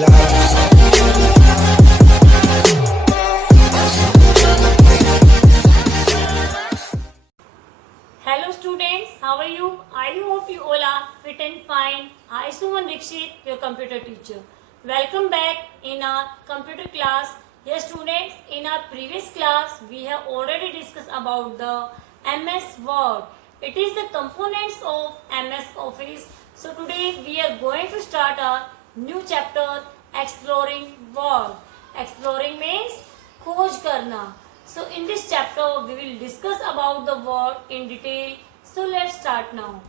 Hello students, how are you? I hope you all are fit and fine. I Suman Dikshit, your computer teacher. Welcome back in our computer class. Yes students, in our previous class we have already discussed about the MS Word. It is the components of MS Office. So today we are going to start our new chapter, Exploring Word. Exploring means खोज करना. So in this chapter we will discuss about the word in detail. So let's start now.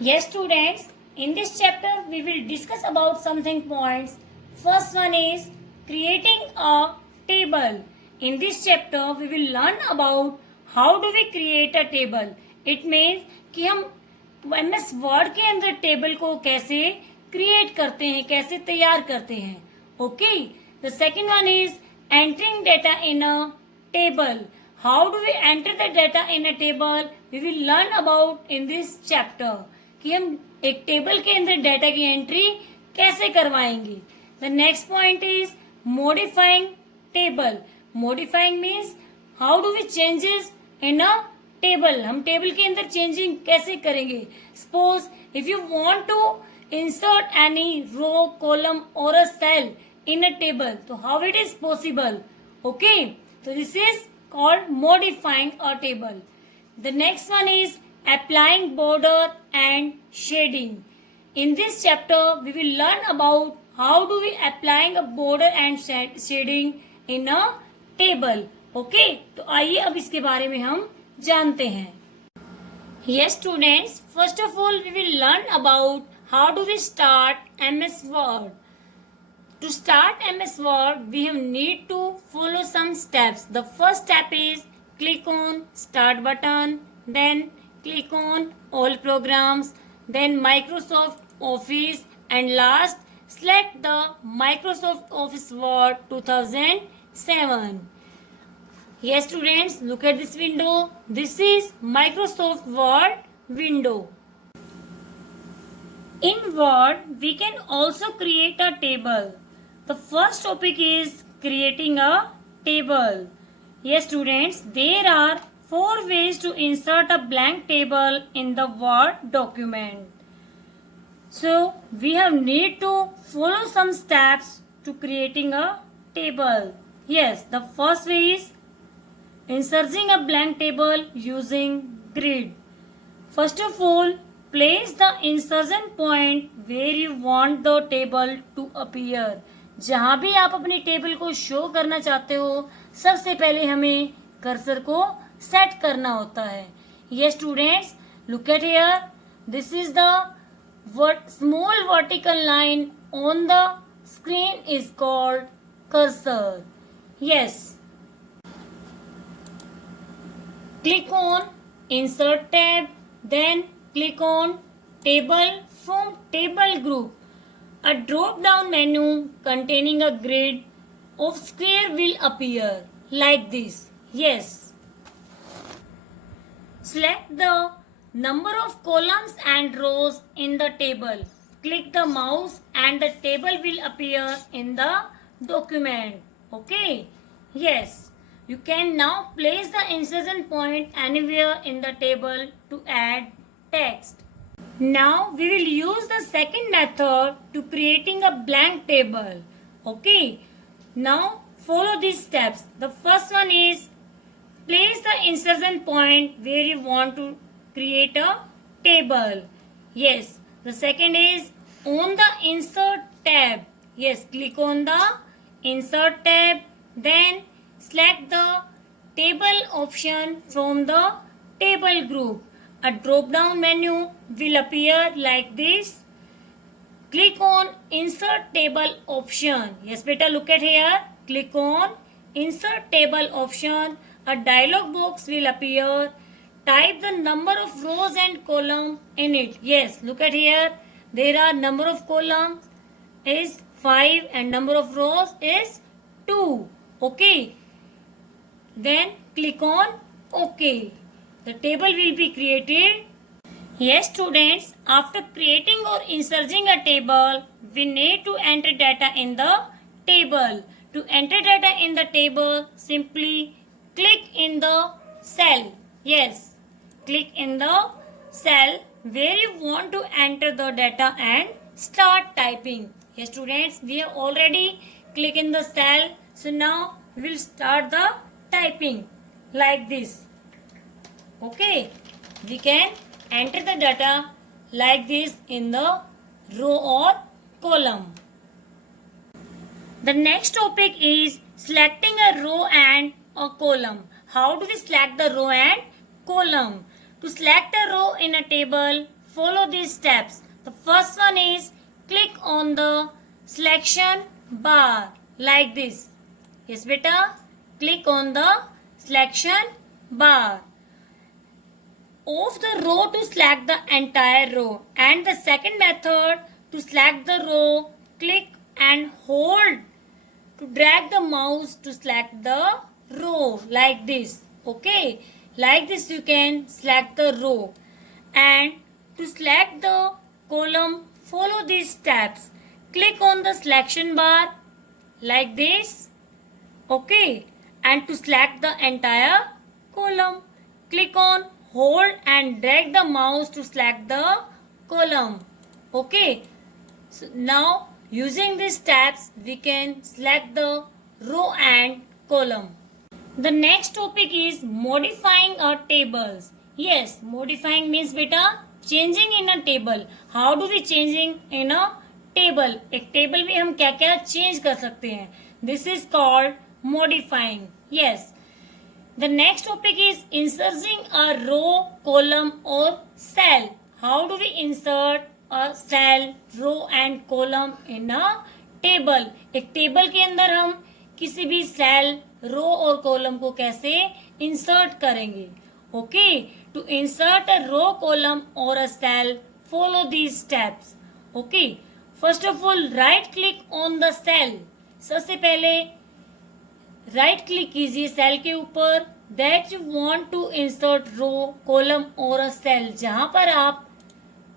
Yes students, in this chapter we will discuss about something points. First one is creating a table. In this chapter we will learn about how do we create a table. It means कि हम MS Word के अंदर table को कैसे create करते हैं, कैसे तैयार करते हैं. Okay, the second one is entering data in a table. How do we enter the data in a table, we will learn about in this chapter कि हम एक टेबल के अंदर डेटा की एंट्री कैसे करवाएंगे. The next point is modifying table. Modifying means how do we changes in a table. हम table के अंदर चेंजिंग कैसे करेंगे. Suppose if you want to insert any row, column और a cell in a table, तो how it is possible. Okay, तो this is called modifying a table. The next one is applying border and shading. In this chapter we will learn about how do we applying a border and shading in a table. Okay, तो आइए अब इसके बारे में हम जानते हैं. Yes students, first of all we will learn about how do we start MS Word. To start MS Word we have need to follow some steps. The first step is click on start button, then click on all programs, then Microsoft Office, and last select the Microsoft Office Word 2007. Yes students, look at this window. This is Microsoft Word window. In Word we can also create a table. The first topic is creating a table. Yes students, there are 4 ways to insert a blank table in the Word document. So we have need to follow some steps to creating a table. Yes, the first way is inserting a blank table using grid. First of all, place the insertion point where you want the table to appear. जहाँ भी आप अपनी table को show करना चाहते हो, सबसे पहले हमें कर्सर को सेट करना होता है. ये students, look at here. This is the small vertical line on the screen is called cursor. Yes, click on insert tab, then click on table. From table group, a drop down menu containing a grid of square will appear like this. Yes, select the number of columns and rows in the table. Click the mouse and the table will appear in the document. Okay, yes, you can now place the insertion point anywhere in the table to add text. Now we will use the second method to creating a blank table. Okay, now follow these steps. The first one is place the insertion point where you want to create a table. Yes, the second is on the insert tab. Yes, click on the insert tab, then select the table option from the table group. A drop down menu will appear like this. Click on insert table option. Yes beta, look at here. Click on insert table option. A dialog box will appear. Type the number of rows and columns in it. Yes, look at here. There are number of columns is 5 and number of rows is 2. Okay, then click on OK. The table will be created. Yes, students, after creating or inserting a table, we need to enter data in the table. To enter data in the table, simply click in the cell. Yes, click in the cell where you want to enter the data and start typing. Yes, students, we have already clicked in the cell. So now we will start the typing like this. Okay, we can enter the data like this in the row or column. The next topic is selecting a row and a column. How do we select the row and column? To select a row in a table, follow these steps. The first one is click on the selection bar like this. Yes, beta, click on the selection bar of the row to select the entire row. And the second method, to select the row, click and hold to drag the mouse to select the row like this. Okay, like this you can select the row. And to select the column, follow these steps. Click on the selection bar like this. Okay, and to select the entire column, click on hold and drag the mouse to select the column. Okay, so now using these steps we can select the row and column. The next topic is modifying our tables. Yes, modifying means beta changing in a table. How do we changing in a table? एक table में हम क्या क्या change कर सकते हैं? This is called modifying. Yes. The next topic is inserting a row, column or cell. How do we insert a cell, row and column in a table? एक table के अंदर हम किसी भी सेल, रो और कॉलम को कैसे इंसर्ट करेंगे? Okay, to insert a row, column और a cell, follow these steps. Okay, first of all right click on the cell. सबसे पहले राइट क्लिक कीजिए सेल के ऊपर that you want to insert row, column और a cell. जहां पर आप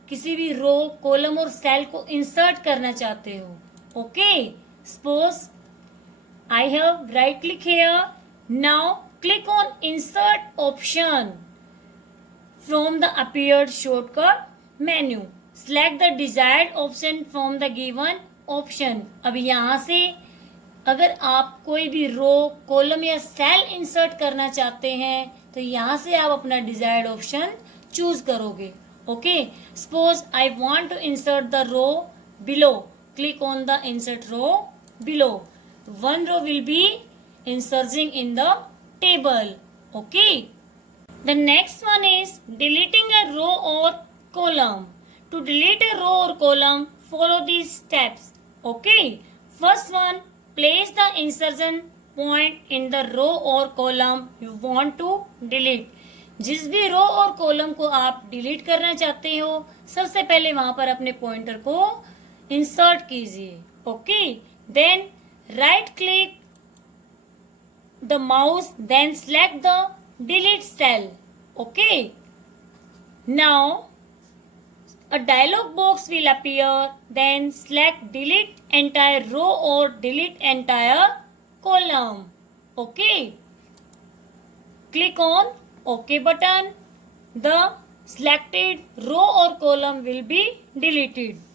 किसी भी रो, कॉलम और सेल को इंसर्ट करना चाहते हो. Okay, suppose I have right click here. Now click on insert option from the appeared shortcut menu. Select the desired option from the given option. अब यहाँ से अगर आप कोई भी रो, कॉलम या सेल इंसर्ट करना चाहते हैं तो यहाँ से आप अपना डिजायर्ड ऑप्शन चूज करोगे. Okay, suppose I want to insert the row below. Click on the insert row below. One row will be inserting in the table. Okay. The next one is deleting a row or column. To delete a row or column, follow these steps. Okay. First one, place the insertion point in the row or column you want to delete. जिस भी रो और column को आप delete करना चाहते हो सबसे पहले वहां पर अपने पॉइंटर को इंसर्ट कीजिए. Okay, then right click the mouse, then select the delete cell. Okay, now a dialog box will appear, then select delete entire row or delete entire column. Okay, click on OK button. The selected row or column will be deleted.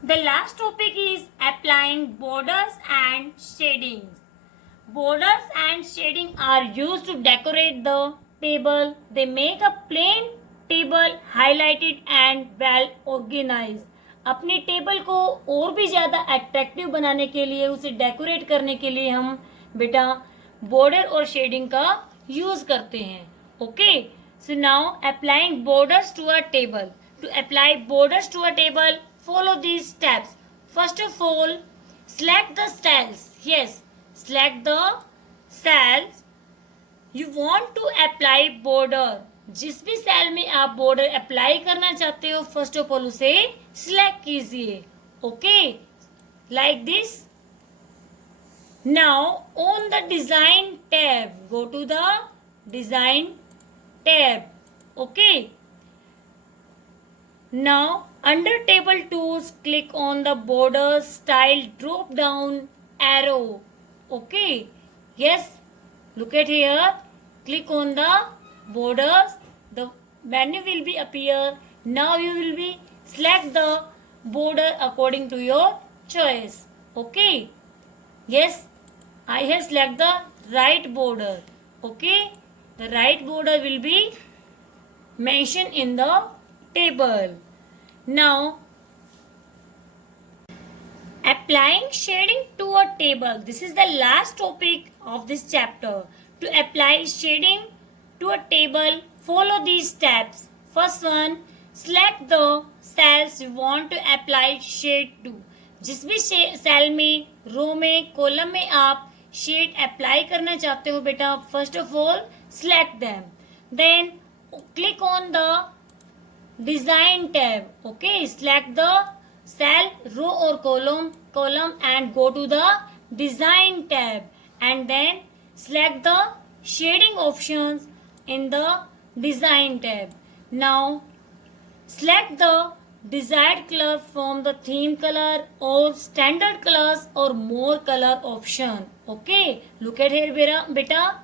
The last topic is applying borders and shadings. Borders and shading are used to decorate the table. They make a plain table highlighted and well organized. अपनी table को और भी ज़्यादा attractive बनाने के लिए, उसे decorate करने के लिए हम बेटा बॉर्डर और शेडिंग का यूज़ करते हैं. Okay, so now applying borders to a table. To apply borders to a table, follow these steps. First of all, select the cells. Yes, select the cells you want to apply border. जिस भी cell में आप border apply करना चाहते हो first of all उसे select कीजिए. Okay, like this. Now on the design tab, go to the design tab. Okay. Now under table tools, click on the border style drop down arrow. Okay. Yes. Look at here. Click on the borders. The menu will be appear. Now you will be select the border according to your choice. Okay. Yes. I have select the right border. Okay. The right border will be mentioned in the table. Now applying shading to a table. This is the last topic of this chapter. To apply shading to a table, follow these steps. First one, select the cells you want to apply shade to. जिस भी cell में, रो में, column में आप shade apply करना चाहते हो बेटा, first of all select them. Then click on the design tab. Okay, select the cell, row or column and go to the design tab, and then select the shading options in the design tab. Now select the desired color from the theme color or standard colors or more color option. Okay, look at here beta.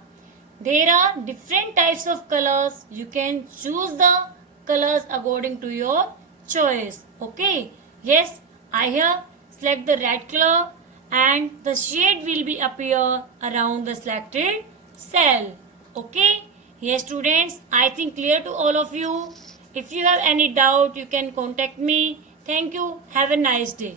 There are different types of colors. You can choose the colors according to your choice. Okay. Yes, I have select the red color and the shade will be appear around the selected cell. Okay. Yes students, I think clear to all of you. If you have any doubt, you can contact me. Thank you. Have a nice day.